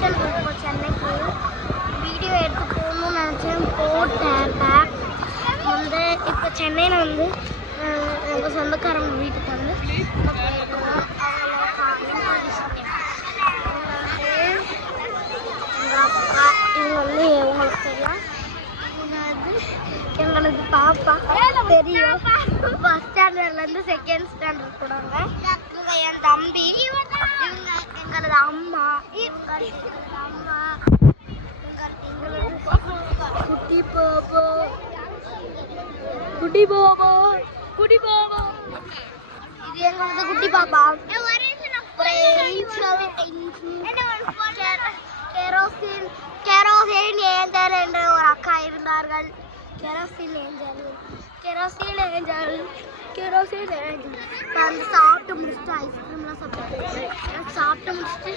Function இருக்கும் சென்னைக்கு. Video எடுத்து போகணும்னு நினச்சேன், போட்டேன். பேக் வந்து இப்போ சென்னையில் வந்து எங்கள் சொந்தக்காரங்க வீட்டுக்கு வந்து போயிருக்கோம். எங்கள் அப்பா இவங்க வந்து உங்களுக்கு தெரியும், இவங்க வந்து எங்களது பாப்பா தெரியும். ஃபஸ்ட் ஸ்டாண்டர்ட்லேருந்து செகண்ட் ஸ்டாண்டர்ட் போனாங்க. இவங்க என் தம்பி, இவங்க எங்களது அம்மா, எங்களது குட்டி பாப்பா, குட்டி பாப்பா, குட்டி பாப்பா. இது எங்களது குட்டி பாப்பா. கெரோசின் ஏஞ்சல் என்ற ஒரு அக்கா இருந்தார்கள். Kerosene angel, kerosene angel, kerosene angel. நான் சாப்பிட்டு முடிச்சுட்டு ஐஸ்கிரீம்லாம் சாப்பிட்டு முடிச்சுட்டு